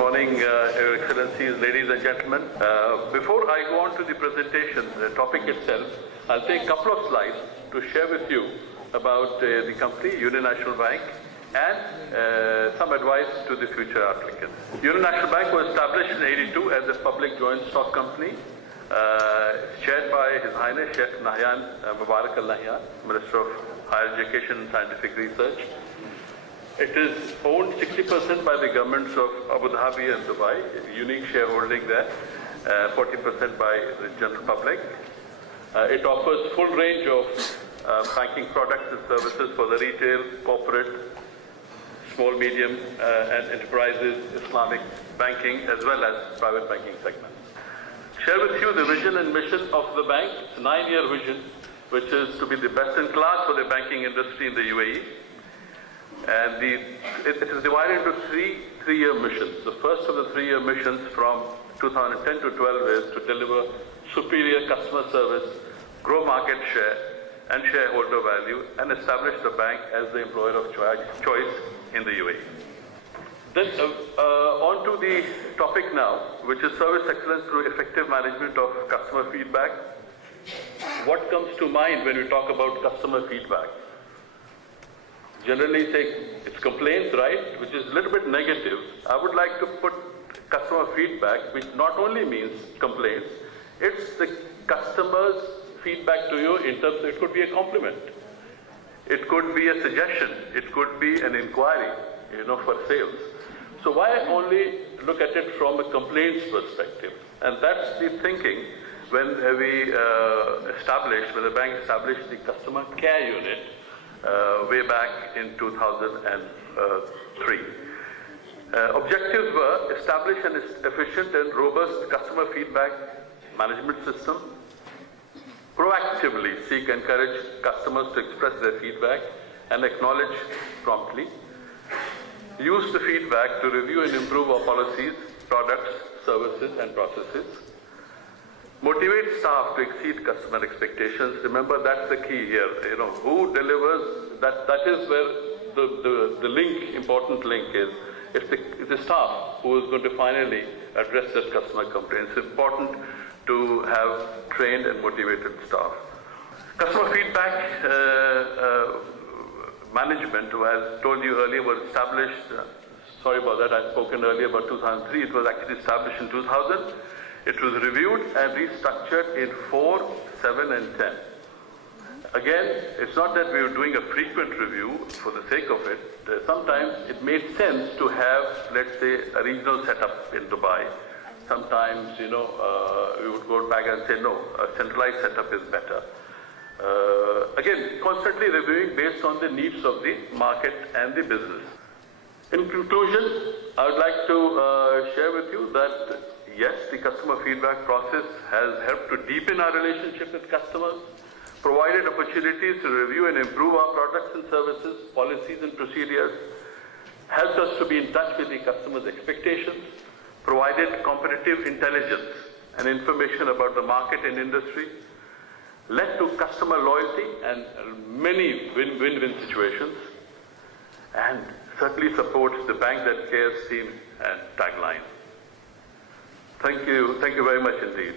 morning, Your Excellencies, ladies and gentlemen. Before I go on to the presentation, the topic itself, I'll take a couple of slides to share with you about the company, Union National Bank, and some advice to the future applicants. Union National Bank was established in 1982 as a public joint stock company, chaired by His Highness Sheikh Nahyan Mubarak Al Nahyan, Minister of Higher Education and Scientific Research. It is owned 60% by the governments of Abu Dhabi and Dubai, unique shareholding there, 40% by the general public. It offers full range of banking products and services for the retail, corporate, small, medium and enterprises, Islamic banking as well as private banking segments. Share with you the vision and mission of the bank. It's a 9-year vision, which is to be the best in class for the banking industry in the UAE. And it is divided into three-year missions. The first of the 3-year missions from 2010 to 12 is to deliver superior customer service, grow market share and shareholder value, and establish the bank as the employer of choice in the UAE. Then on to the topic now, which is service excellence through effective management of customer feedback. What comes to mind when we talk about customer feedback? Generally say it's complaints, right, which is a little bit negative. I would like to put customer feedback, which not only means complaints, it's the customer's feedback to you in terms of, it could be a compliment, it could be a suggestion, it could be an inquiry, for sales. So why only look at it from a complaints perspective? And that's the thinking when the bank established the customer care unit way back in 2003. Objectives were establish an efficient and robust customer feedback management system, proactively seek and encourage customers to express their feedback and acknowledge promptly, use the feedback to review and improve our policies, products, services and processes, motivate staff to exceed customer expectations. Remember, that's the key here. Who delivers, that is where the link, important link is. It's the staff who is going to finally address that customer complaint. It's important to have trained and motivated staff. Customer feedback management, as told you earlier, was established, sorry about that, I'd spoken earlier about 2003. It was actually established in 2000. It was reviewed and restructured in 4, 7 and 10. Again, it's not that we were doing a frequent review for the sake of it. Sometimes it made sense to have, let's say, a regional setup in Dubai. Sometimes, we would go back and say, no, a centralized setup is better. Again, constantly reviewing based on the needs of the market and the business. In conclusion, I would like to share with you that yes, the customer feedback process has helped to deepen our relationship with customers, provided opportunities to review and improve our products and services, policies and procedures, helped us to be in touch with the customer's expectations, provided competitive intelligence and information about the market and industry, led to customer loyalty and many win-win situations, and certainly supports the Bank That Cares theme and tagline. Thank you very much indeed.